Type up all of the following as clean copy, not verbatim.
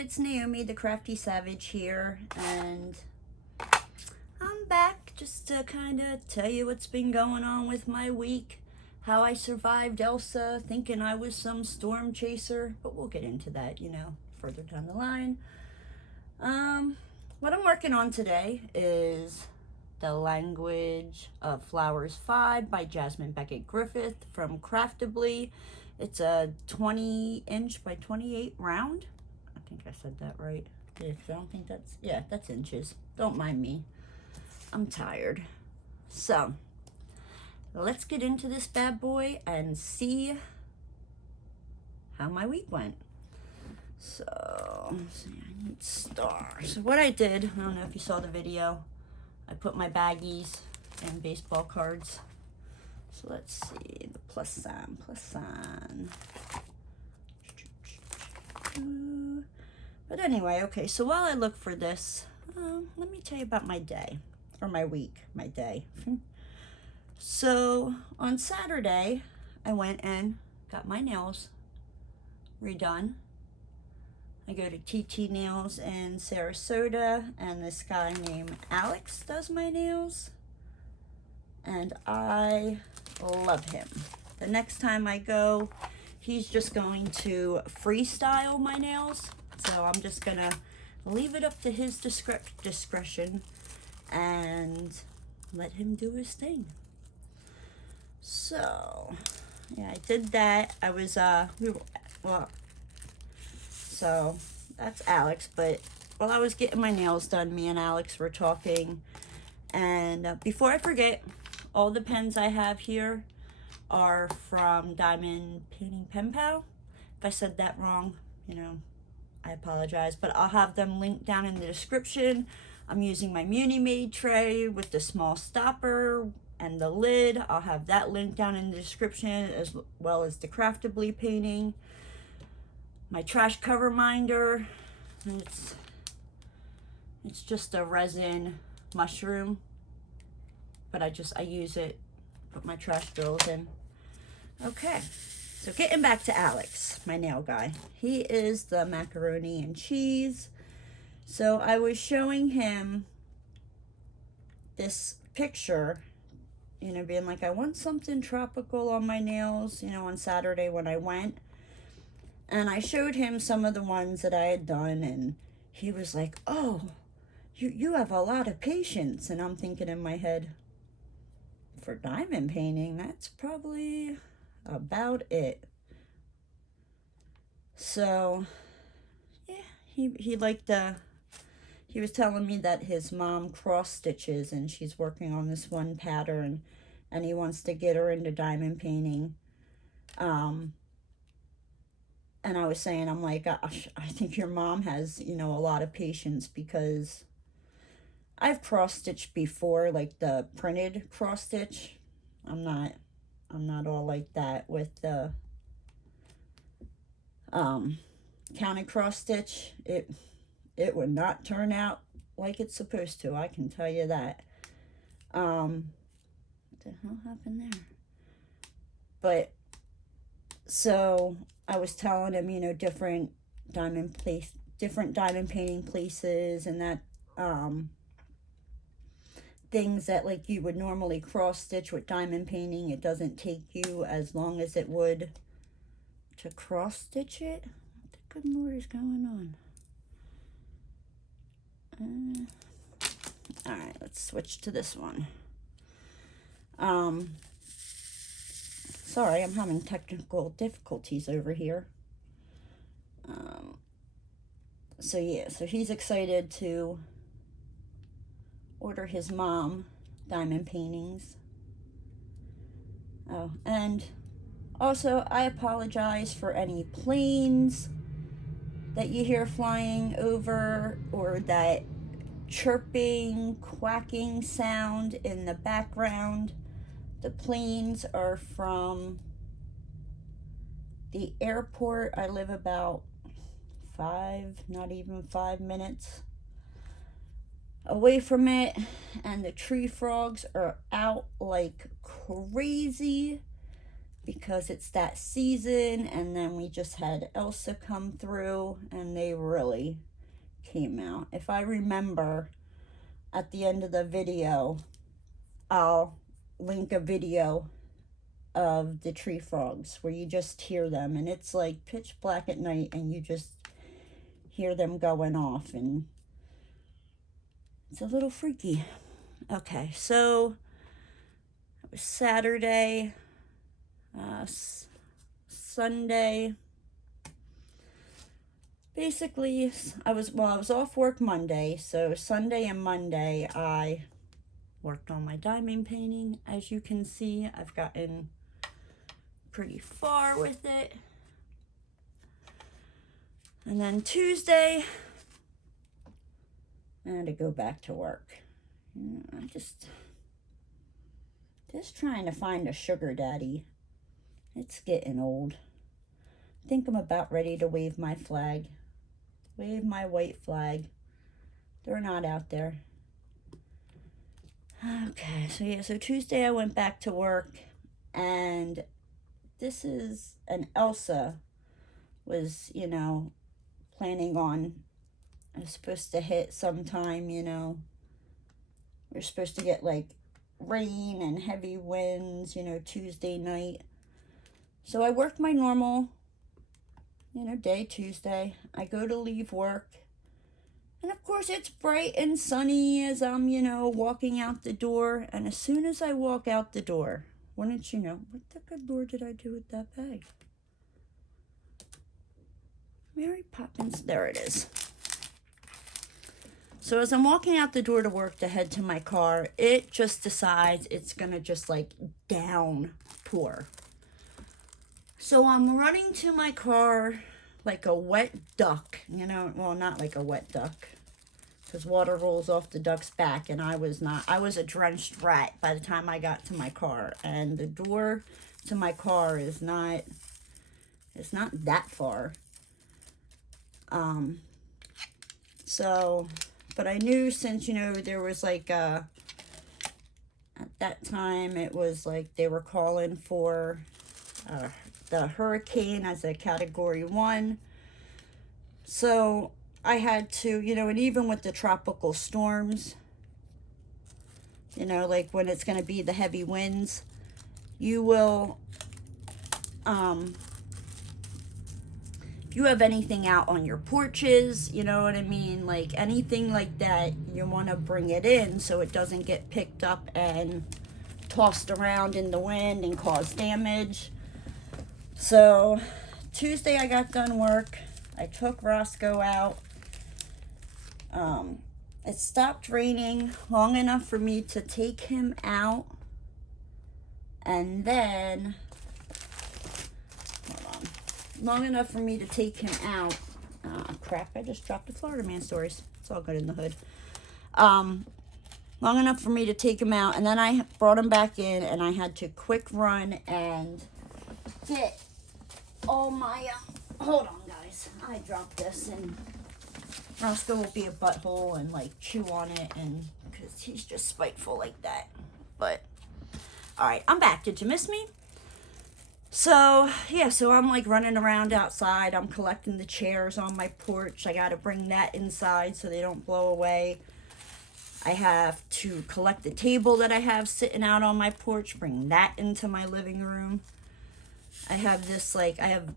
It's Naomi, the Crafty Savage here, and I'm back just to kind of tell you what's been going on with my week, how I survived Elsa, thinking I was some storm chaser, but we'll get into that, further down the line. What I'm working on today is The Language of Flowers 5 by Jasmine Becket-Griffith from Craftibly. It's a 20-inch by 28 round. I think I said that right. I don't think that's inches. Don't mind me. I'm tired. So, let's get into this bad boy and see how my week went. So, let's see, I need stars. So what I did, I don't know if you saw the video, I put my baggies and baseball cards. So let's see, the plus sign. But anyway, okay, so while I look for this, let me tell you about my day, or my week, my day. So on Saturday, I went and got my nails redone. I go to TT Nails in Sarasota, and this guy named Alex does my nails, and I love him. The next time I go, he's just going to freestyle my nails, so I'm just gonna leave it up to his discretion and let him do his thing. So yeah, I did that. I was so that's Alex, but while I was getting my nails done, me and Alex were talking, and before I forget, all the pens I have here are from DiamondPenPal. If I said that wrong, I apologize, but I'll have them linked down in the description. I'm using my Munimade tray with the small stopper and the lid. I'll have that linked down in the description, as well as the Craftibly painting. My trash cover minder, it's just a resin mushroom, but I use it, put my trash bills in. Okay, so getting back to Alex, my nail guy. He is the macaroni and cheese. So I was showing him this picture, being like, I want something tropical on my nails, on Saturday when I went. And I showed him some of the ones that I had done, and he was like, oh, you have a lot of patience. And I'm thinking in my head, for diamond painting, that's probably about it. So yeah, he was telling me that his mom cross stitches, and she's working on this one pattern, and he wants to get her into diamond painting. And I was saying, I'm like, gosh, I think your mom has, a lot of patience, because I've cross-stitched before, like the printed cross-stitch. I'm not all like that with the counted cross-stitch. It would not turn out like it's supposed to, I can tell you that. What the hell happened there? But so I was telling him, different diamond painting places, and that things that like you would normally cross stitch with diamond painting, it doesn't take you as long as it would to cross stitch it. What the good Lord is going on? All right, let's switch to this one. Sorry, I'm having technical difficulties over here. So yeah, so he's excited to order his mom diamond paintings. Oh, and also I apologize for any planes that you hear flying over, or that chirping, quacking sound in the background. The planes are from the airport. I live about not even 5 minutes away from it, and the tree frogs are out like crazy. because it's that season. And then we just had Elsa come through, and they really came out. If I remember, at the end of the video, I'll link a video of the tree frogs where you just hear them, and it's like pitch black at night and you just hear them going off, and it's a little freaky. Okay, so it was Saturday, Sunday. Basically, I was off work Monday, so Sunday and Monday I worked on my diamond painting. As you can see, I've gotten pretty far with it. And then Tuesday, I had to go back to work. I'm just trying to find a sugar daddy. It's getting old. I think I'm about ready to wave my flag. Wave my white flag. They're not out there. Okay, so yeah, so Tuesday I went back to work, and this is an Elsa was, you know, planning on, I was supposed to hit sometime, you know. We're supposed to get like rain and heavy winds, you know, Tuesday night. So I worked my normal, you know, day Tuesday. I go to leave work. And of course it's bright and sunny as I'm, you know, walking out the door. And as soon as I walk out the door, wouldn't you know, what the good Lord did I do with that bag? Mary Poppins, there it is. So as I'm walking out the door to work to head to my car, it just decides it's gonna just like downpour. So I'm running to my car like a wet duck, you know, well, not like a wet duck, because water rolls off the duck's back, and I was a drenched rat by the time I got to my car, and the door to my car is not, it's not that far. So, but I knew, since, you know, there was like, at that time, it was like they were calling for the hurricane as a category 1. So I had to, you know, and even with the tropical storms, you know, like when it's going to be the heavy winds, you will, if you have anything out on your porches, you know what I mean, like anything like that, you want to bring it in so it doesn't get picked up and tossed around in the wind and cause damage. So Tuesday I got done work. I took Roscoe out. It stopped raining long enough for me to take him out. And then, hold on, long enough for me to take him out. Crap, I just dropped the Florida Man stories. It's all good in the hood. Long enough for me to take him out, and then I brought him back in, and I had to quick run and get all my, hold on guys, I dropped this, and Roscoe will be a butthole and like chew on it, and because he's just spiteful like that. But all right, I'm back. Did you miss me? So yeah, so I'm like running around outside. I'm collecting the chairs on my porch. I got to bring that inside so they don't blow away. I have to collect the table that I have sitting out on my porch, bring that into my living room. I have this, like, I have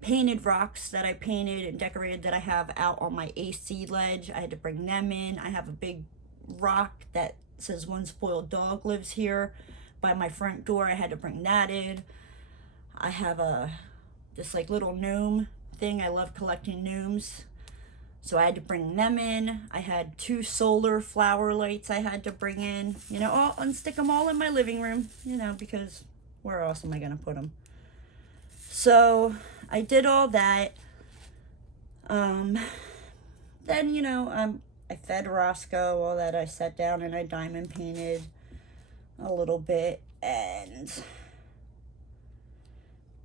painted rocks that I painted and decorated that I have out on my AC ledge. I had to bring them in. I have a big rock that says "One Spoiled Dog Lives Here" by my front door. I had to bring that in. I have this like little gnome thing. I love collecting gnomes. So I had to bring them in. I had 2 solar flower lights I had to bring in. You know, and stick them all in my living room, you know, because where else am I going to put them? So I did all that. Then, you know, I fed Roscoe, all that. I sat down and I diamond painted a little bit. And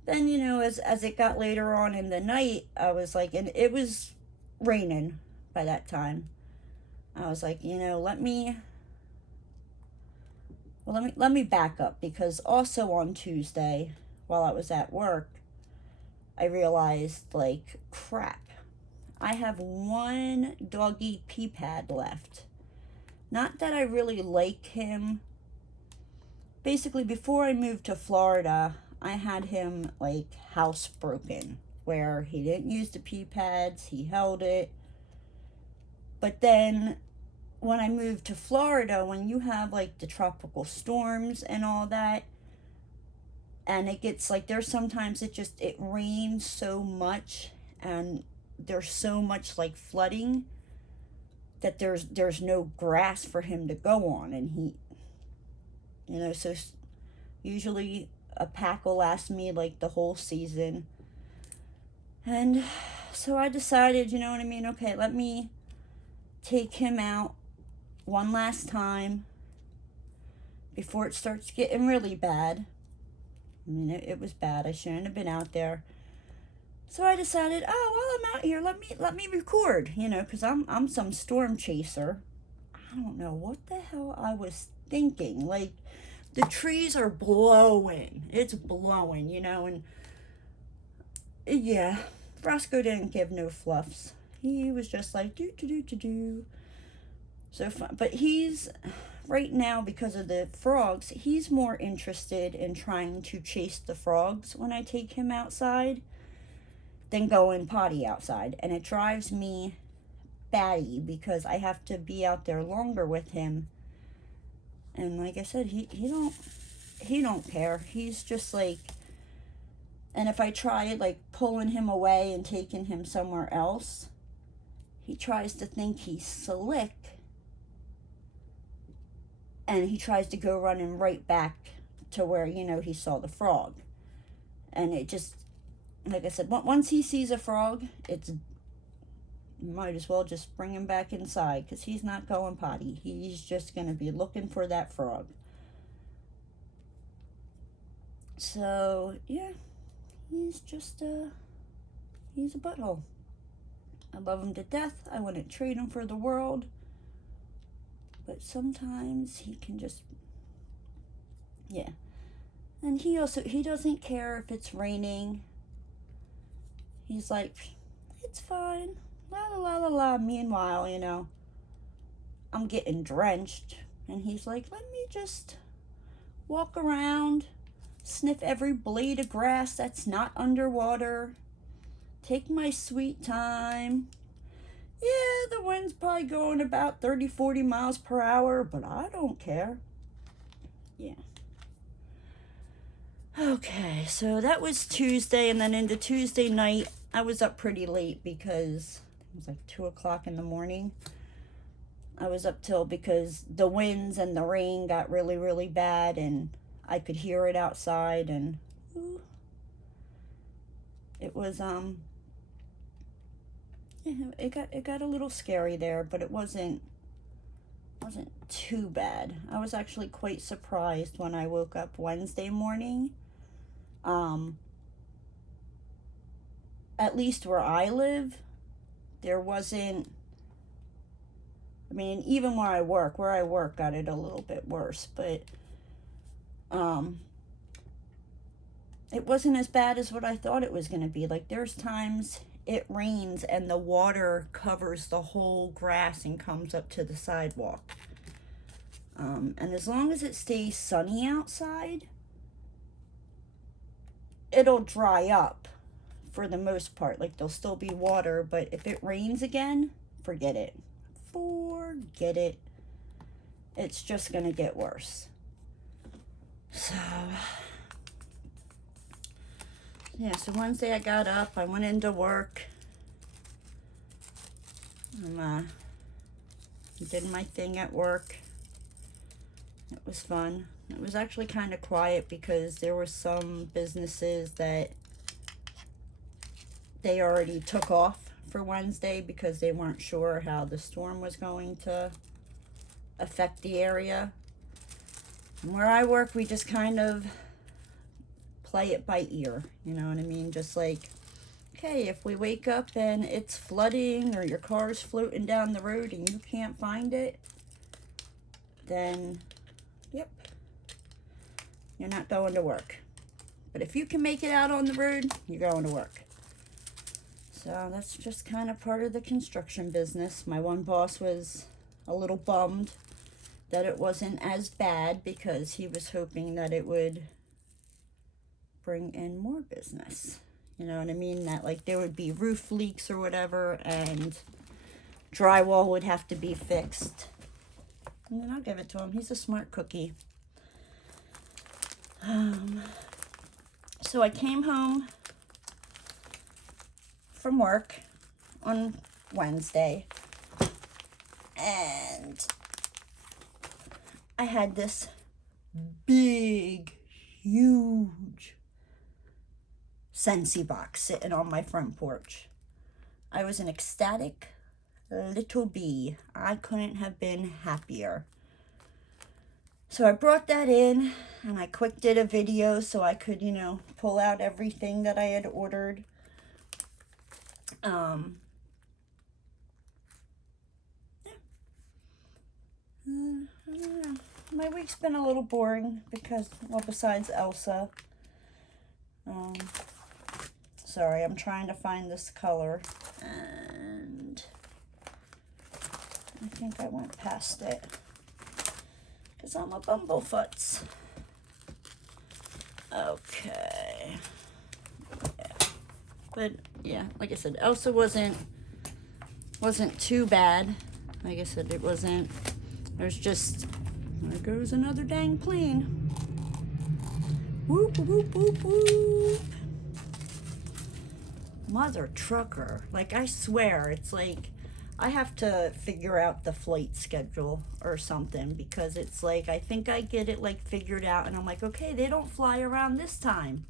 then, you know, as it got later on in the night, I was like, and it was raining by that time. I was like, you know, let me back up, because also on Tuesday while I was at work, I realized, like, crap. I have one doggy pee pad left. Not that I really like him. Basically, before I moved to Florida, I had him, like, housebroken, where he didn't use the pee pads, he held it. But then, when I moved to Florida, when you have, like, the tropical storms and all that, and it gets, like, there's sometimes it rains so much, and there's so much, like, flooding, that there's no grass for him to go on, and he, you know, so usually a pack will last me, like, the whole season. And so I decided, you know what I mean, okay, let me take him out one last time before it starts getting really bad. I mean, it was bad. I shouldn't have been out there. So I decided, oh, while I'm out here, let me record, you know, because I'm some storm chaser. I don't know what the hell I was thinking. Like, the trees are blowing. It's blowing, you know, and yeah, Roscoe didn't give no fluffs. He was just like, do. So fun. But he's, right now, because of the frogs, he's more interested in trying to chase the frogs when I take him outside than going potty outside. And it drives me batty because I have to be out there longer with him. And like I said, he don't care. He's just like, and if I try, like, pulling him away and taking him somewhere else, he tries to think he's slick. And he tries to go running right back to where, you know, he saw the frog. And it just, like I said, once he sees a frog, might as well just bring him back inside, because he's not going potty. He's just going to be looking for that frog. So, yeah, he's just, he's a butthole. I love him to death. I wouldn't trade him for the world. But sometimes he can just, yeah. And he doesn't care if it's raining. He's like, it's fine. La la la la la. Meanwhile, you know, I'm getting drenched. And he's like, let me just walk around, sniff every blade of grass that's not underwater, take my sweet time. Yeah, the wind's probably going about 30, 40 miles per hour, but I don't care. Yeah. Okay, so that was Tuesday, and then into Tuesday night, I was up pretty late because it was like 2 o'clock in the morning. I was up till, because the winds and the rain got really, really bad, and I could hear it outside, and it was, yeah, it got a little scary there, but it wasn't too bad. I was actually quite surprised when I woke up Wednesday morning. At least where I live, there wasn't, I mean, even where I work got it a little bit worse, but it wasn't as bad as what I thought it was going to be. Like, there's times it rains and the water covers the whole grass and comes up to the sidewalk. And as long as it stays sunny outside, it'll dry up for the most part. Like, there'll still be water, but if it rains again, forget it. Forget it. It's just gonna get worse. So, yeah, so Wednesday I got up, I went into work, and did my thing at work. It was fun. It was actually kind of quiet because there were some businesses that they already took off for Wednesday because they weren't sure how the storm was going to affect the area. And where I work, we just kind of play it by ear, you know what I mean? Just like, okay, if we wake up and it's flooding or your car's floating down the road and you can't find it, then, yep, you're not going to work. But if you can make it out on the road, you're going to work. So that's just kind of part of the construction business. My one boss was a little bummed that it wasn't as bad because he was hoping that it would bring in more business. You know what I mean? That like there would be roof leaks or whatever and drywall would have to be fixed. And then I'll give it to him. He's a smart cookie. So I came home from work on Wednesday and I had this big, huge Scentsy box sitting on my front porch. I was an ecstatic little bee. I couldn't have been happier. So I brought that in and I quick did a video so I could, you know, pull out everything that I had ordered. My week's been a little boring because, well, besides Elsa. Sorry, I'm trying to find this color and I think I went past it because I'm a bumblefutz. Okay. Yeah. But yeah, like I said, Elsa wasn't too bad. Like I said, it wasn't. There's just, there goes another dang plane. Whoop, whoop, whoop, whoop. Mother trucker. Like, I swear, it's like, I have to figure out the flight schedule or something because it's like, I think I get it like figured out and I'm like, okay, they don't fly around this time.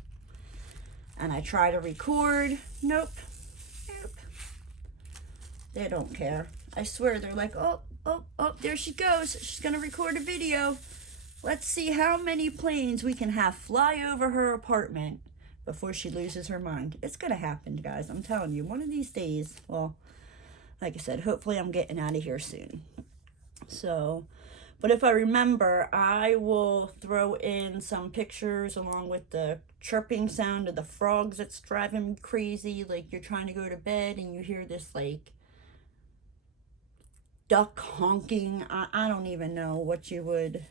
And I try to record. Nope. Nope. They don't care. I swear, they're like, oh, there she goes. She's going to record a video. Let's see how many planes we can have fly over her apartment before she loses her mind. It's going to happen, guys. I'm telling you, one of these days, well, like I said, hopefully I'm getting out of here soon. So, but if I remember, I will throw in some pictures along with the chirping sound of the frogs that's driving me crazy. Like, you're trying to go to bed and you hear this, like, duck honking. I don't even know what you would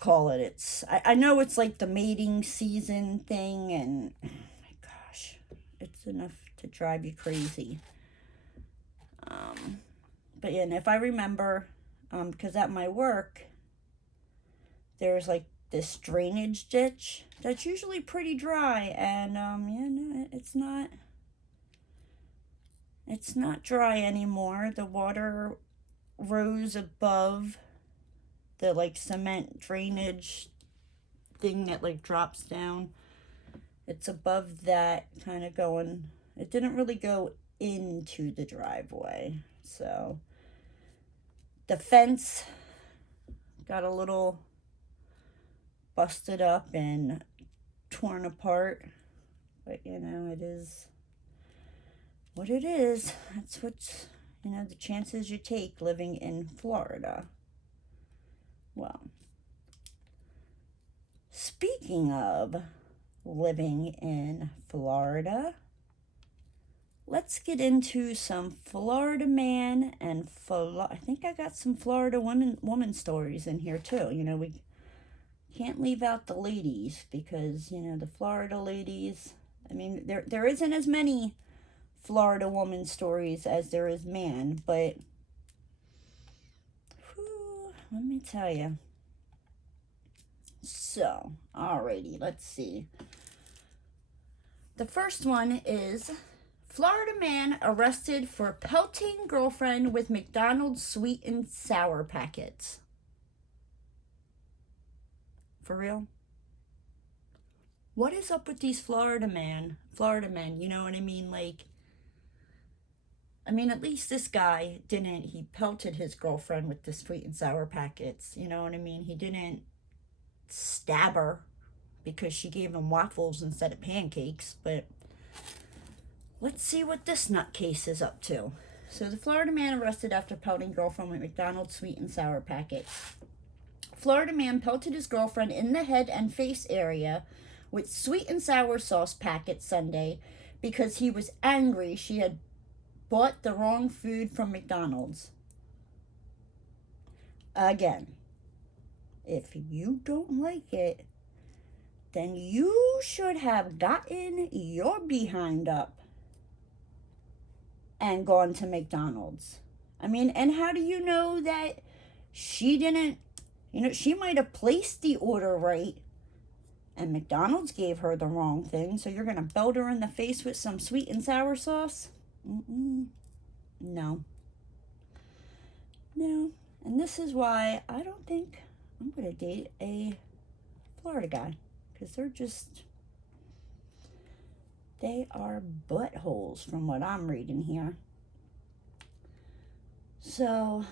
call it. It's I know it's like the mating season thing, and oh my gosh, it's enough to drive you crazy. But yeah, and if I remember, because at my work there's like this drainage ditch that's usually pretty dry, and yeah, no, it's not dry anymore. The water rose above the like cement drainage thing that like drops down. It's above that, kind of going, it didn't really go into the driveway. So the fence got a little busted up and torn apart, but you know, it is what it is. That's what's, you know, the chances you take living in Florida. Well, speaking of living in Florida, let's get into some Florida man and I think I got some Florida woman stories in here too. You know, we can't leave out the ladies because, you know, the Florida ladies, I mean, there isn't as many Florida woman stories as there is man, but whew, let me tell you. So, alrighty, let's see. The first one is Florida man arrested for pelting girlfriend with McDonald's sweet and sour packets. For real? What is up with these Florida men, you know what I mean? Like, I mean, at least this guy he pelted his girlfriend with the sweet and sour packets, you know what I mean? He didn't stab her because she gave him waffles instead of pancakes, but let's see what this nutcase is up to. So the Florida man arrested after pelting girlfriend with McDonald's sweet and sour packets. Florida man pelted his girlfriend in the head and face area with sweet and sour sauce packets Sunday because he was angry she had bought the wrong food from McDonald's. Again, if you don't like it, then you should have gotten your behind up and gone to McDonald's. I mean, and how do you know that she didn't, she might have placed the order right and McDonald's gave her the wrong thing, so you're going to belt her in the face with some sweet and sour sauce? No. No. And this is why I don't think I'm going to date a Florida guy. Because they are buttholes from what I'm reading here. So,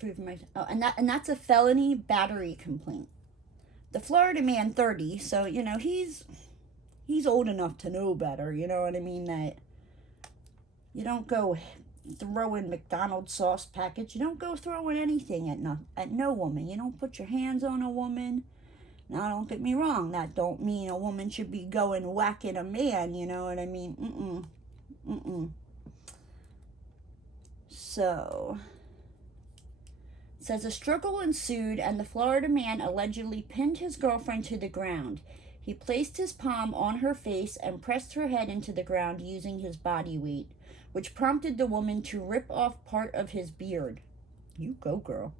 and that's a felony battery complaint. The Florida man, 30, so, he's old enough to know better, you know what I mean? That you don't go throwing McDonald's sauce packets. You don't go throwing anything at no woman. You don't put your hands on a woman. Now, don't get me wrong. That don't mean a woman should be going whacking a man, you know what I mean? So, it says a struggle ensued and the Florida man allegedly pinned his girlfriend to the ground. He placed his palm on her face and pressed her head into the ground using his body weight, which prompted the woman to rip off part of his beard. You go, girl.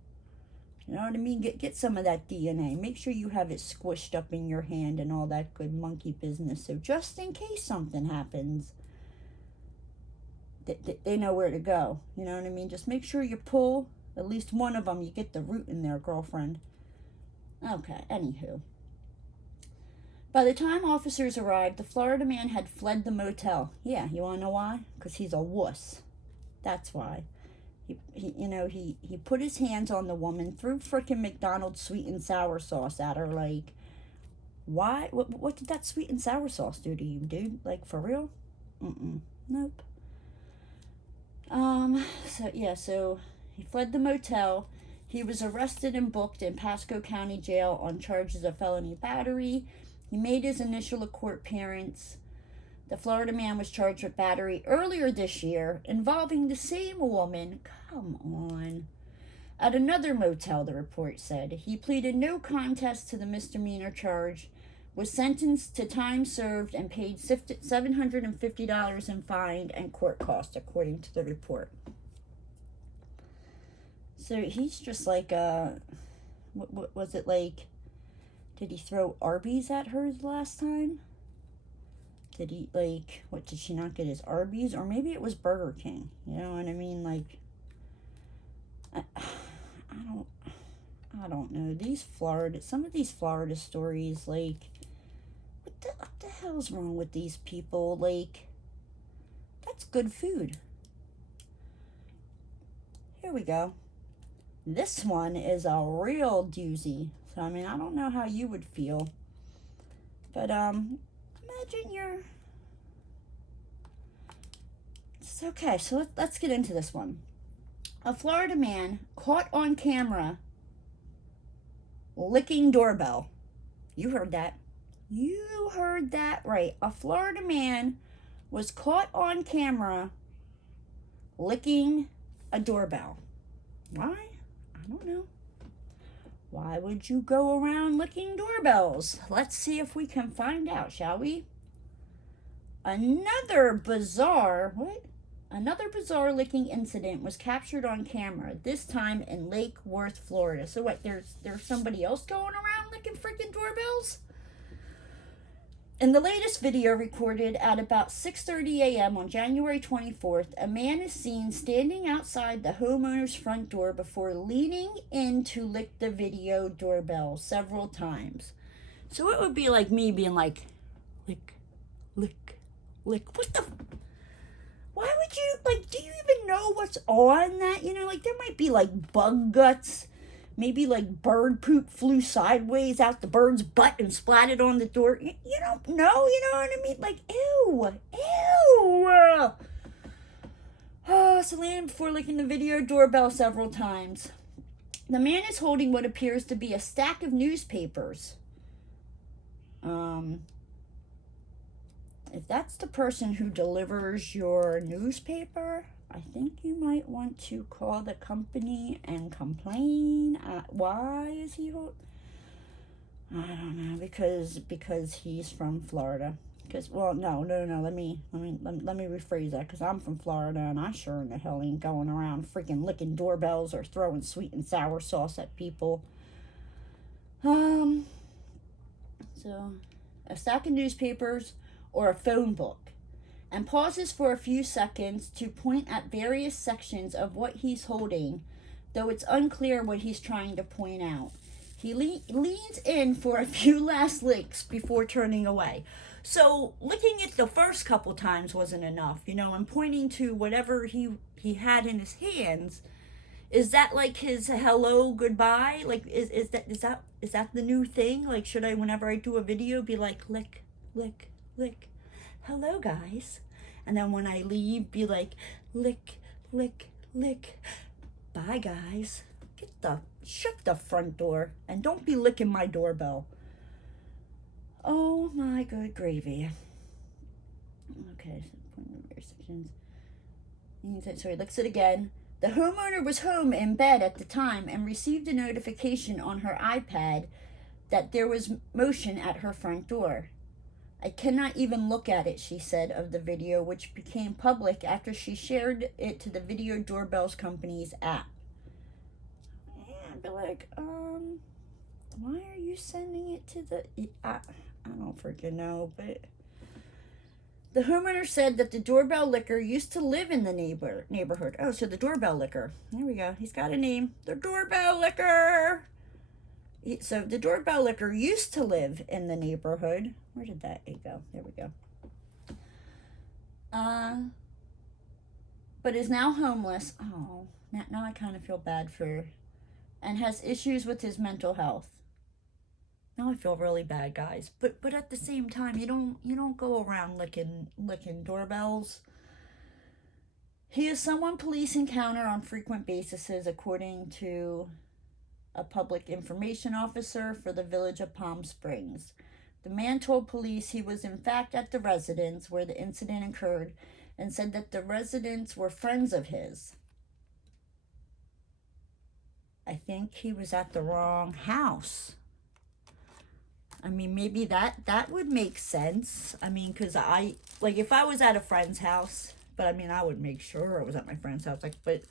You know what I mean? Get some of that DNA. Make sure you have it squished up in your hand and all that good monkey business. So just in case something happens, they know where to go. You know what I mean? Just make sure you pull at least one of them. You get the root in there, girlfriend. Okay, anywho. By the time officers arrived, the Florida man had fled the motel. Yeah, you want to know why? Because he's a wuss. That's why. He put his hands on the woman, threw frickin' McDonald's sweet and sour sauce at her. Like, why? What did that sweet and sour sauce do to you, dude? Like, for real? Nope. So he fled the motel. He was arrested and booked in Pasco County Jail on charges of felony battery. He made his initial court appearance. The Florida man was charged with battery earlier this year involving the same woman. Come on. At another motel, the report said. He pleaded no contest to the misdemeanor charge, was sentenced to time served, and paid $750 in fine and court costs, according to the report. So he's just like, what was it like? Did he throw Arby's at her the last time? Did he, did she not get his Arby's? Or maybe it was Burger King. You know what I mean? Like, I don't know. Some of these Florida stories, like, what the hell's wrong with these people? Like, that's good food. Here we go. This one is a real doozy. So, I mean, I don't know how you would feel. But, imagine it's okay. So let's get into this one. A Florida man caught on camera licking doorbell. You heard that. You heard that right. A Florida man was caught on camera licking a doorbell. Why? I don't know. Why would you go around licking doorbells? Let's see if we can find out, shall we? Another bizarre licking incident was captured on camera, this time in Lake Worth, Florida. So what, there's somebody else going around licking freaking doorbells? In the latest video recorded at about 6:30 a.m. on January 24th, a man is seen standing outside the homeowner's front door before leaning in to lick the video doorbell several times. So it would be like me being like, lick, lick, lick. What the? Why would you, do you even know what's on that? There might be, bug guts. Maybe, bird poop flew sideways out the bird's butt and splatted on the door. You don't know, you know what I mean? Ew. Oh, so leaning before licking the video doorbell several times. The man is holding what appears to be a stack of newspapers. If that's the person who delivers your newspaper, I think you might want to call the company and complain. Why is he I don't know, because he's from Florida. Because, well, no. Let me rephrase that. Because I'm from Florida, and I sure in the hell ain't going around freaking licking doorbells or throwing sweet and sour sauce at people. So a stack of newspapers or a phone book, and pauses for a few seconds to point at various sections of what he's holding, though it's unclear what he's trying to point out. He leans in for a few last licks before turning away. So licking it the first couple times wasn't enough, you know, and pointing to whatever he had in his hands. Is that like his hello goodbye? Like is that the new thing? Like, should I, whenever I do a video, be like lick, lick, lick, hello guys, and then when I leave, be like lick, lick, lick, bye guys. Shut the front door and don't be licking my doorbell. Oh my good gravy. Okay, so he licks it again. The homeowner was home in bed at the time and received a notification on her iPad that there was motion at her front door. I cannot even look at it, she said of the video, which became public after she shared it to the video doorbells company's app. I'd be like, why are you sending it to the... I don't freaking know, but... The homeowner said that the doorbell licker used to live in the neighborhood. Oh, so the doorbell licker. There we go. He's got a name. The doorbell licker. So the doorbell licker used to live in the neighborhood. Where did that go? There we go. But is now homeless. Oh, now I kind of feel bad for... And has issues with his mental health. Now I feel really bad, guys. But at the same time, you don't go around licking doorbells. He is someone police encounter on frequent basis, according to a public information officer for the village of Palm Springs. The man told police he was in fact at the residence where the incident occurred and said that the residents were friends of his. I think he was at the wrong house. I mean, maybe that would make sense. I mean, because if I was at a friend's house, but I mean, I would make sure I was at my friend's house. But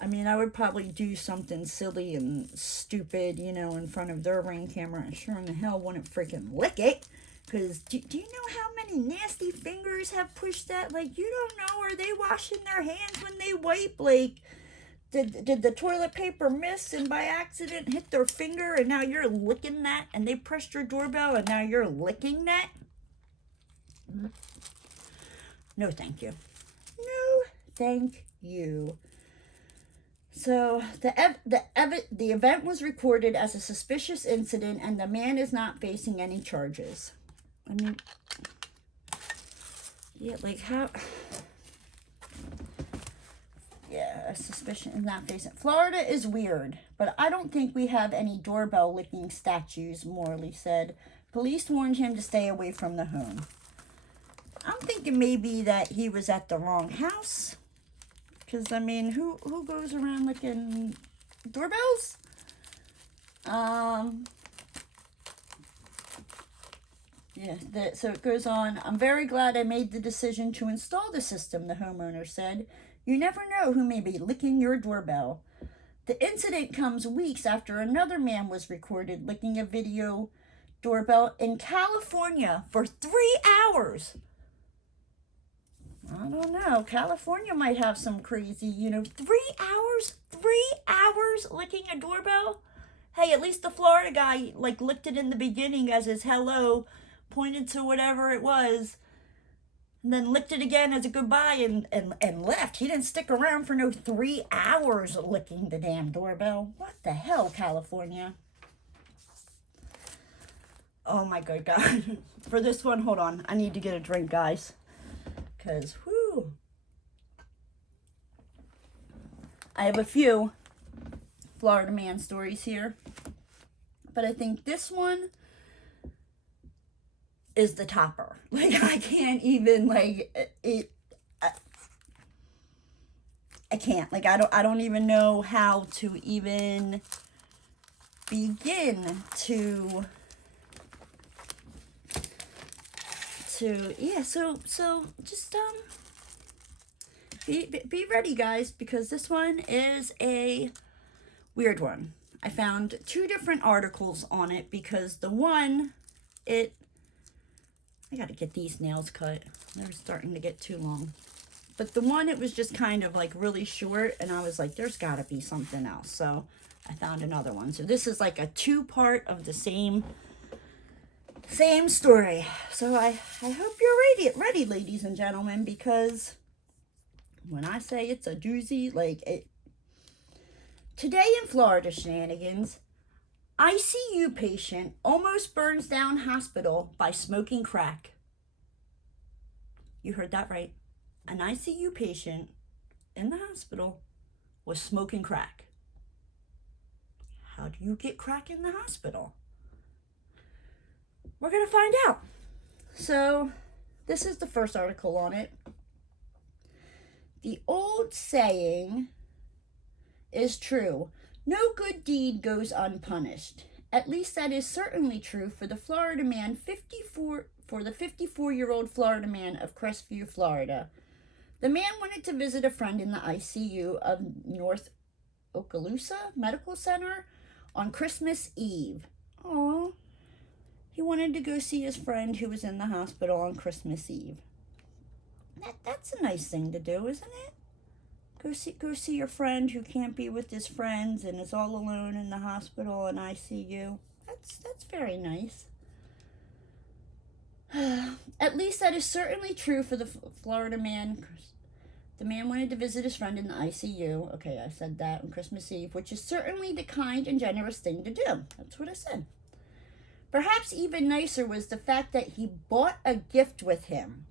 I mean, I would probably do something silly and stupid, you know, in front of their Ring camera, and sure in the hell wouldn't freaking lick it. Because do you know how many nasty fingers have pushed that? Like, you don't know, are they washing their hands when they wipe? Like, did the toilet paper miss and by accident hit their finger and now you're licking that, and they pressed your doorbell and now you're licking that? No, thank you. No, thank you. So the event was recorded as a suspicious incident, and the man is not facing any charges. I mean, yeah, like how... Yeah, a suspicion is not facing. Florida is weird, but I don't think we have any doorbell licking statues, Morley said. Police warned him to stay away from the home. I'm thinking maybe that he was at the wrong house. Because, I mean, who goes around licking doorbells? Yeah, so it goes on. I'm very glad I made the decision to install the system, the homeowner said. You never know who may be licking your doorbell. The incident comes weeks after another man was recorded licking a video doorbell in California for 3 hours. I don't know. California might have some crazy, 3 hours? 3 hours licking a doorbell? Hey, at least the Florida guy, licked it in the beginning as his hello, pointed to whatever it was, and then licked it again as a goodbye and left. He didn't stick around for no 3 hours licking the damn doorbell. What the hell, California? Oh my good God. For this one, hold on. I need to get a drink, guys. Because, whoo. I have a few Florida man stories here. But I think this one is the topper. Like, I can't even, like, I can't. Like, I don't even know how to even begin to yeah, so just be ready, guys, because this one is a weird one. I found 2 different articles on it because the one, I gotta get these nails cut. They're starting to get too long. But the one, it was just kind of like really short, and I was like, there's gotta be something else. So I found another one. So this is like a 2-part of the same story. So I hope you're ready, ladies and gentlemen, because when I say it's a doozy, like it. Today in Florida shenanigans, ICU patient almost burns down hospital by smoking crack. You heard that right. An ICU patient in the hospital was smoking crack. How do you get crack in the hospital? We're going to find out. So, this is the first article on it. The old saying is true. No good deed goes unpunished. At least that is certainly true for the Florida man, 54-year-old Florida man of Crestview, Florida. The man wanted to visit a friend in the ICU of North Okaloosa Medical Center on Christmas Eve. Aww. He wanted to go see his friend who was in the hospital on Christmas Eve. That's a nice thing to do, isn't it? Go see your friend who can't be with his friends and is all alone in the hospital and ICU. That's very nice. At least that is certainly true for the Florida man. The man wanted to visit his friend in the ICU. Okay, I said that on Christmas Eve, which is certainly the kind and generous thing to do. That's what I said. Perhaps even nicer was the fact that he bought a gift with him.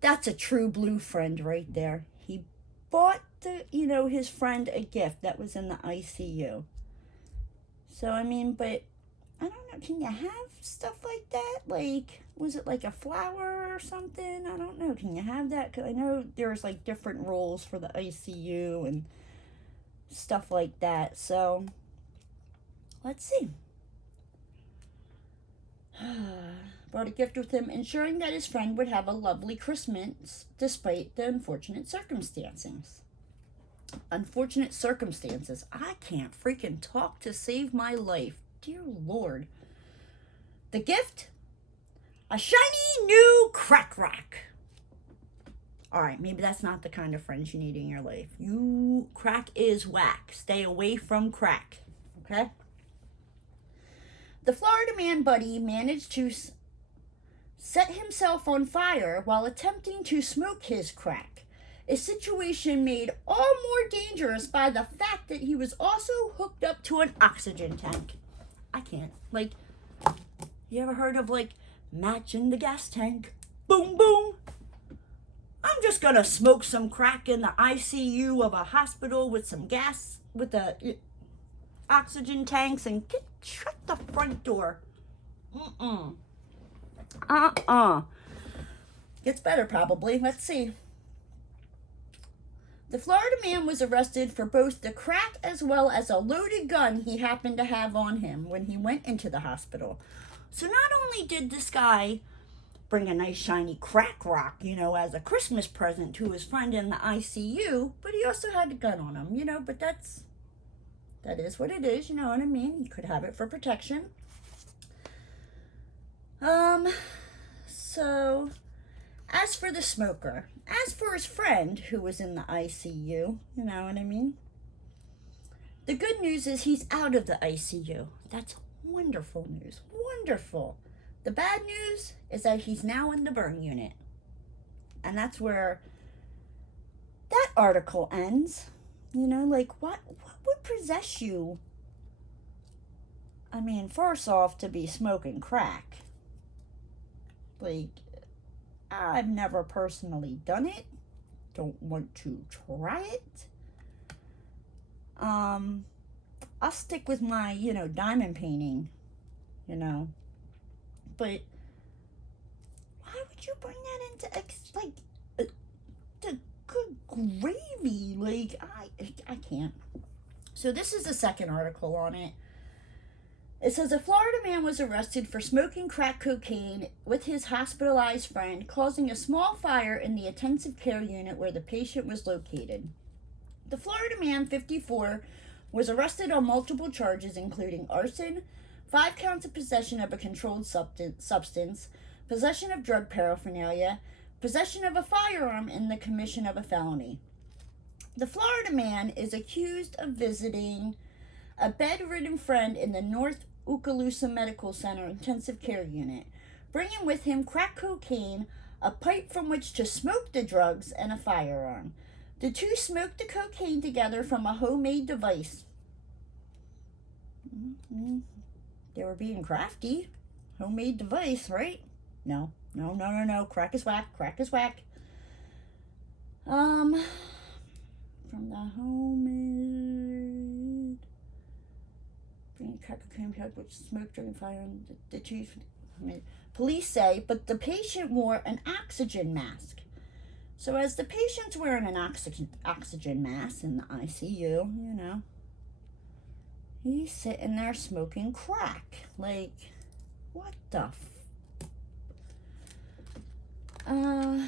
That's a true blue friend right there. He bought his friend a gift that was in the ICU. So, I mean, but I don't know. Can you have stuff like that? Like, was it like a flower or something? I don't know. Can you have that? 'Cause I know there's like different rules for the ICU and stuff like that. So, let's see. Brought a gift with him, ensuring that his friend would have a lovely Christmas despite the unfortunate circumstances. Unfortunate circumstances. I can't freaking talk to save my life. Dear Lord. The gift? A shiny new crack rack. Alright, maybe that's not the kind of friends you need in your life. Crack is whack. Stay away from crack. Okay? The Florida man buddy managed to set himself on fire while attempting to smoke his crack, a situation made all more dangerous by the fact that he was also hooked up to an oxygen tank. I can't. Like, you ever heard of, like, matching the gas tank? Boom, boom. I'm just gonna smoke some crack in the ICU of a hospital with some gas, with the oxygen tanks, and shut the front door. Gets better, probably. Let's see. The Florida man was arrested for both the crack as well as a loaded gun he happened to have on him when he went into the hospital. So not only did this guy bring a nice shiny crack rock, as a Christmas present to his friend in the ICU, but he also had a gun on him, but that is what it is, you know what I mean? He could have it for protection. So, as for the smoker, as for his friend who was in the ICU, you know what I mean? The good news is he's out of the ICU. That's wonderful news. Wonderful. The bad news is that he's now in the burn unit. And that's where that article ends. Like, what would possess you? I mean, first off, to be smoking crack. Like, I've never personally done it. Don't want to try it. I'll stick with my, diamond painting, you know. But why would you bring that into, the good gravy? Like, I can't. So this is the second article on it. It says a Florida man was arrested for smoking crack cocaine with his hospitalized friend, causing a small fire in the intensive care unit where the patient was located. The Florida man, 54, was arrested on multiple charges, including arson, 5 counts of possession of a controlled substance, possession of drug paraphernalia, possession of a firearm, and the commission of a felony. The Florida man is accused of visiting a bedridden friend in the North Okaloosa Medical Center intensive care unit, bringing with him crack cocaine, a pipe from which to smoke the drugs, and a firearm. The two smoked the cocaine together from a homemade device. They were being crafty. Homemade device, right? No. Crack is whack. From the homemade... crack cocaine pipe which smoked during fire. The chief... Police say, but the patient wore an oxygen mask. So as the patient's wearing an oxygen mask in the ICU, he's sitting there smoking crack. Like, what the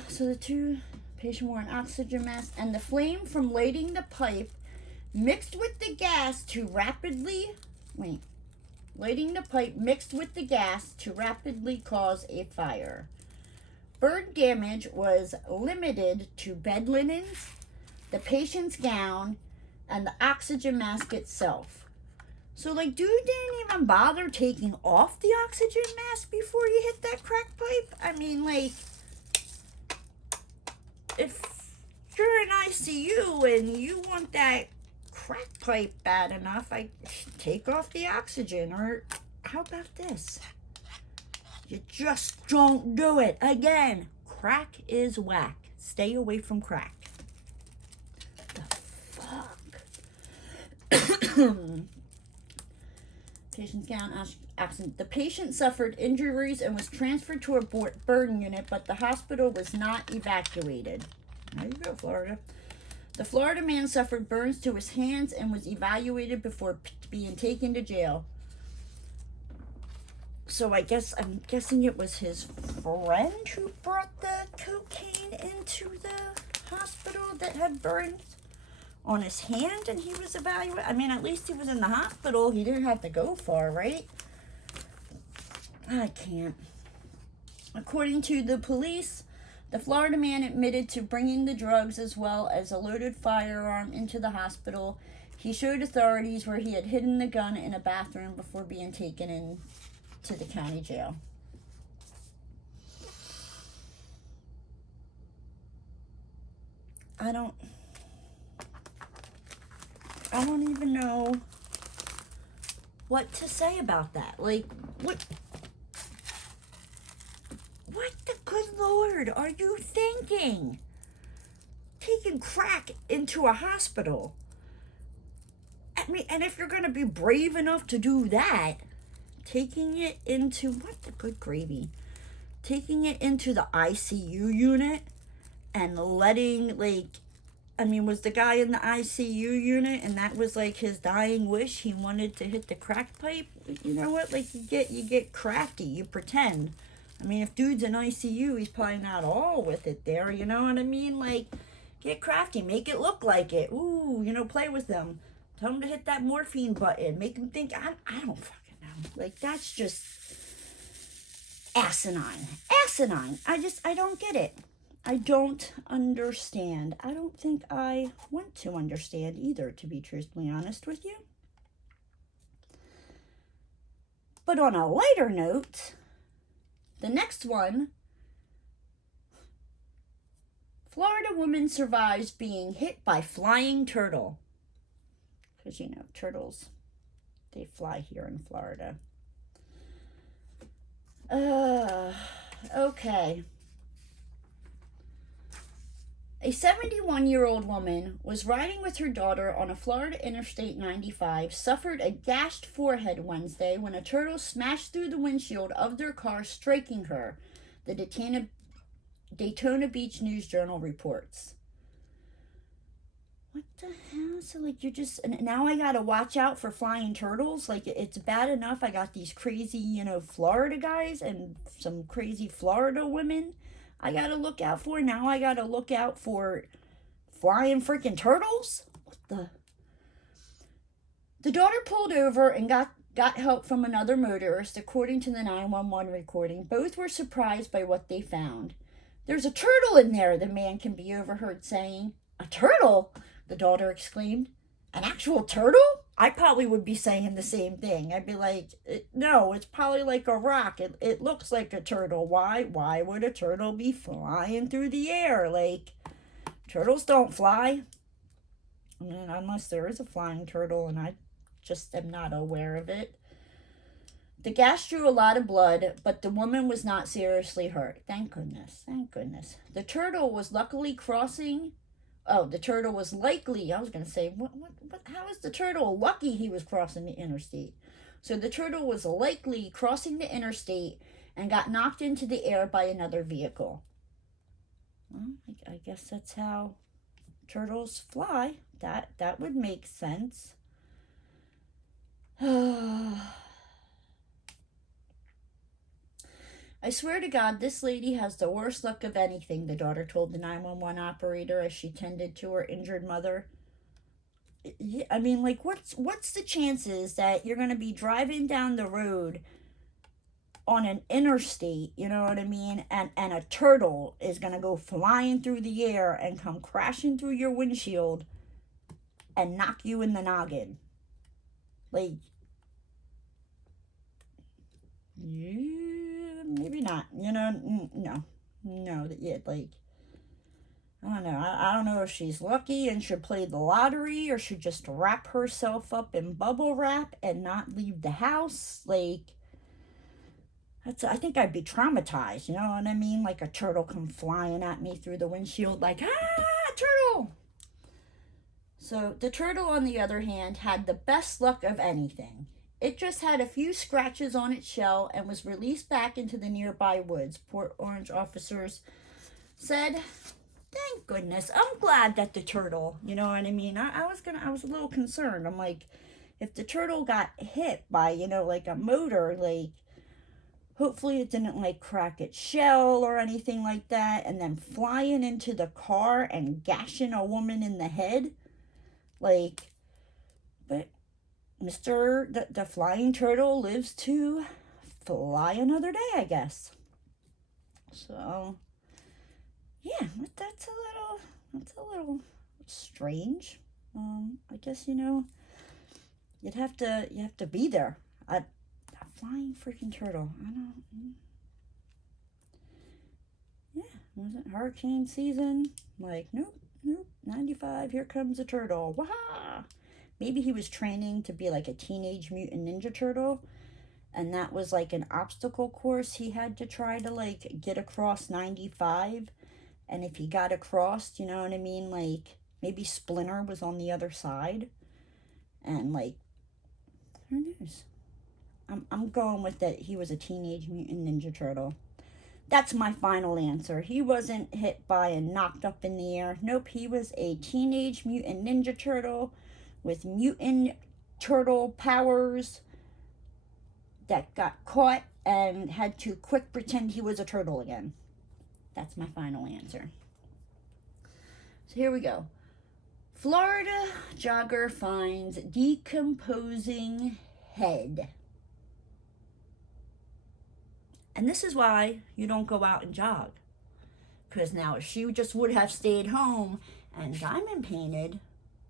so the patient wore an oxygen mask, and the flame from lighting the pipe mixed with the gas to rapidly cause a fire. Burn damage was limited to bed linens, the patient's gown, and the oxygen mask itself. So, dude didn't even bother taking off the oxygen mask before you hit that crack pipe? I mean, if you're in ICU and you want that crack pipe bad enough, take off the oxygen. Or how about this? You just don't do it. Again, crack is whack. Stay away from crack. The fuck? Patient's gown, accident. The patient suffered injuries and was transferred to a burn unit, but the hospital was not evacuated. There you go, Florida. The Florida man suffered burns to his hands and was evaluated before being taken to jail. So I'm guessing it was his friend who brought the cocaine into the hospital that had burns on his hand, and he was evaluated. I mean, at least he was in the hospital. He didn't have to go far, right? I can't. According to the police, the Florida man admitted to bringing the drugs as well as a loaded firearm into the hospital. He showed authorities where he had hidden the gun in a bathroom before being taken in to the county jail. I don't even know what to say about that. What the good Lord are you thinking? Taking crack into a hospital. I mean, and if you're going to be brave enough to do that, taking it into, what the good gravy? Taking it into the ICU unit and letting, was the guy in the ICU unit and that was his dying wish? He wanted to hit the crack pipe? You know what? You get crafty. You pretend. I mean, if dude's in ICU, he's probably not all with it there. You know what I mean? Get crafty. Make it look like it. Ooh, play with them. Tell them to hit that morphine button. Make them think, I don't fucking know. That's just asinine. Asinine. I don't get it. I don't understand. I don't think I want to understand either, to be truthfully honest with you. But on a lighter note, the next one, Florida woman survives being hit by flying turtle. Because, turtles, they fly here in Florida. Okay. A 71-year-old woman was riding with her daughter on a Florida Interstate 95, suffered a gashed forehead Wednesday when a turtle smashed through the windshield of their car, striking her, the Daytona Beach News Journal reports. What the hell? So, like, you're just... Now I gotta watch out for flying turtles? Like, it's bad enough I got these crazy, Florida guys and some crazy Florida women I gotta look out for. Now I gotta look out for flying freaking turtles? What the... The daughter pulled over and got help from another motorist, according to the 911 recording. Both were surprised by what they found. "There's a turtle in there," the man can be overheard saying. "A turtle?" the daughter exclaimed. "An actual turtle?" I probably would be saying the same thing. I'd be like, no, it's probably like a rock. It looks like a turtle. Why would a turtle be flying through the air? Like, turtles don't fly. I mean, unless there is a flying turtle and I just am not aware of it. The gash drew a lot of blood, but the woman was not seriously hurt. Thank goodness. Thank goodness. The turtle was luckily crossing... Oh, the turtle was likely... I was going to say, how is the turtle lucky he was crossing the interstate? So the turtle was likely crossing the interstate and got knocked into the air by another vehicle. Well, I guess that's how turtles fly. That would make sense. "I swear to God, this lady has the worst luck of anything," the daughter told the 911 operator as she tended to her injured mother. I mean, like, what's the chances that you're going to be driving down the road on an interstate, you know what I mean, and a turtle is going to go flying through the air and come crashing through your windshield and knock you in the noggin? Like, yeah, maybe not. No. Yeah, like, I don't know. I don't know if she's lucky and should play the lottery or should just wrap herself up in bubble wrap and not leave the house. Like, I think I'd be traumatized, you know what I mean? Like a turtle come flying at me through the windshield, like, turtle! So the turtle, on the other hand, had the best luck of anything. It just had a few scratches on its shell and was released back into the nearby woods, Port Orange officers said. Thank goodness. I'm glad that the turtle, you know what I mean? I was a little concerned. I'm like, if the turtle got hit by, like a motor, like, hopefully it didn't, like, crack its shell or anything like that, and then flying into the car and gashing a woman in the head. Like, but the flying turtle lives to fly another day, I guess. So, yeah, that's a little strange. I guess, you have to be there. A flying freaking turtle. I don't. Yeah, wasn't hurricane season. Like, nope. 95. Here comes a turtle. Waha! Maybe he was training to be like a Teenage Mutant Ninja Turtle, and that was like an obstacle course he had to try to, like, get across 95. And if he got across, you know what I mean? Like, maybe Splinter was on the other side. And, like, who knows? I'm going with that he was a Teenage Mutant Ninja Turtle. That's my final answer. He wasn't hit by and knocked up in the air. Nope, he was a Teenage Mutant Ninja Turtle with mutant turtle powers that got caught and had to quick pretend he was a turtle again. That's my final answer. So here we go. Florida jogger finds decomposing head. And this is why you don't go out and jog. Because now if she just would have stayed home and diamond painted,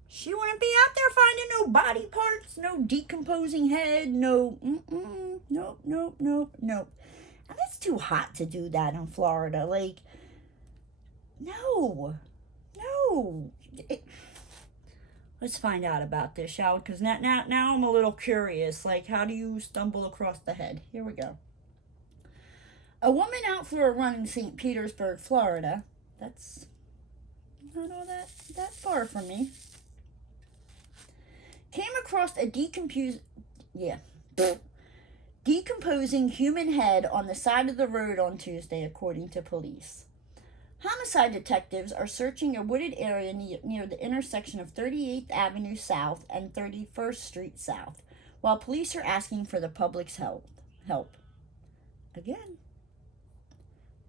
she wouldn't be out there finding no body parts, no decomposing head, nope. And it's too hot to do that in Florida. Like, no. Let's find out about this, shall we? Because now I'm a little curious. Like, how do you stumble across the head? Here we go. A woman out for a run in St. Petersburg, Florida. That's not all that far from me. Came across a decomposing human head on the side of the road on Tuesday, according to police. Homicide detectives are searching a wooded area near the intersection of 38th Avenue South and 31st Street South, while police are asking for the public's help. Again,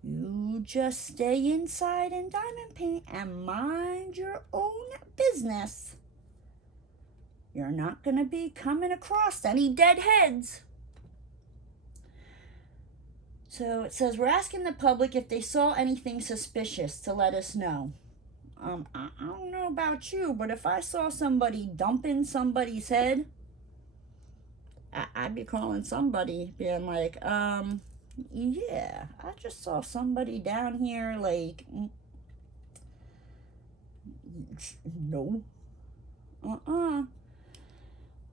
you just stay inside in diamond paint and mind your own business. You're not going to be coming across any dead heads. So it says, we're asking the public if they saw anything suspicious to let us know. I don't know about you, but if I saw somebody dumping somebody's head, I'd be calling somebody, being like, yeah, I just saw somebody down here, like, no.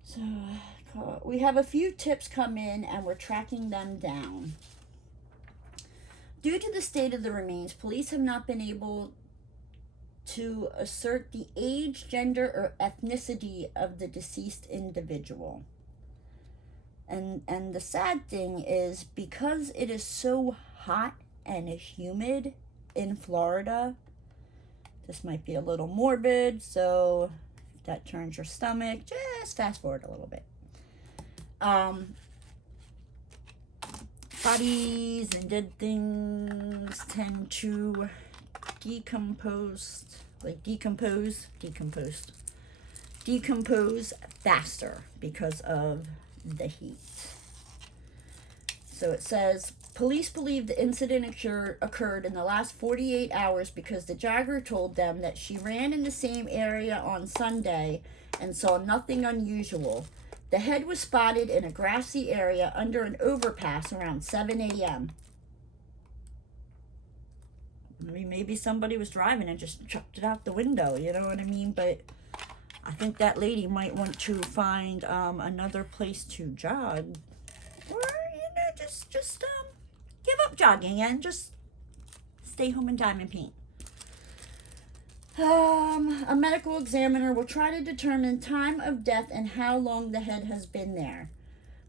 So, we have a few tips come in, and we're tracking them down. Due to the state of the remains, police have not been able to assert the age, gender, or ethnicity of the deceased individual. And the sad thing is, because it is so hot and humid in Florida, this might be a little morbid, so if that turns your stomach, just fast forward a little bit. Bodies and dead things tend to decompose faster because of the heat. So it says, police believe the incident occurred in the last 48 hours because the jogger told them that she ran in the same area on Sunday and saw nothing unusual. The head was spotted in a grassy area under an overpass around 7 a.m. I mean, maybe somebody was driving and just chucked it out the window, you know what I mean? But I think that lady might want to find another place to jog. Or, just give up jogging and just stay home and diamond paint. A medical examiner will try to determine time of death and how long the head has been there.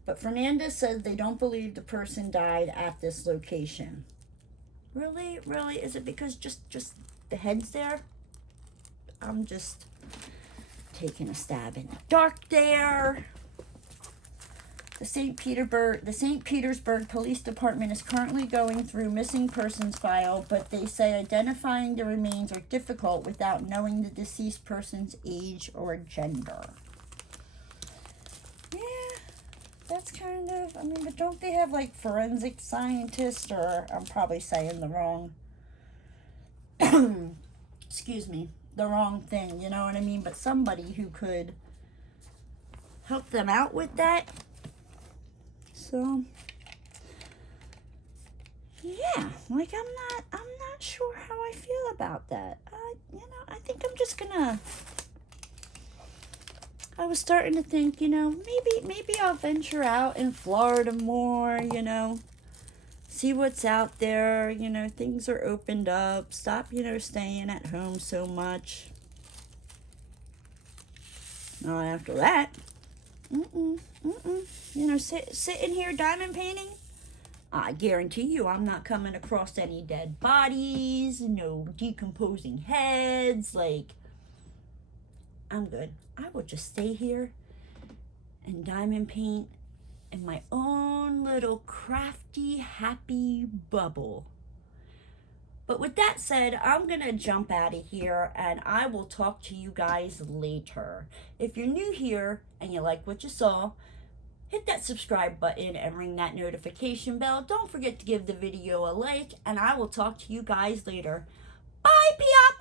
But Fernandez says they don't believe the person died at this location. Really? Really? Is it because just the head's there? I'm just taking a stab in the dark there. The St. Petersburg Police Department is currently going through missing persons file, but they say identifying the remains are difficult without knowing the deceased person's age or gender. Yeah, that's kind of, I mean, but don't they have like forensic scientists, or I'm probably saying the wrong, excuse me, the wrong thing, you know what I mean? But somebody who could help them out with that. So, yeah, like I'm not sure how I feel about that. I think I'm just gonna, I was starting to think, maybe I'll venture out in Florida more, see what's out there, things are opened up, stop, staying at home so much. Not after that. Sitting here diamond painting, I guarantee you I'm not coming across any dead bodies, no decomposing heads. Like, I'm good. I will just stay here and diamond paint in my own little crafty, happy bubble. But with that said, I'm going to jump out of here and I will talk to you guys later. If you're new here and you like what you saw, hit that subscribe button and ring that notification bell. Don't forget to give the video a like, and I will talk to you guys later. Bye, Pia!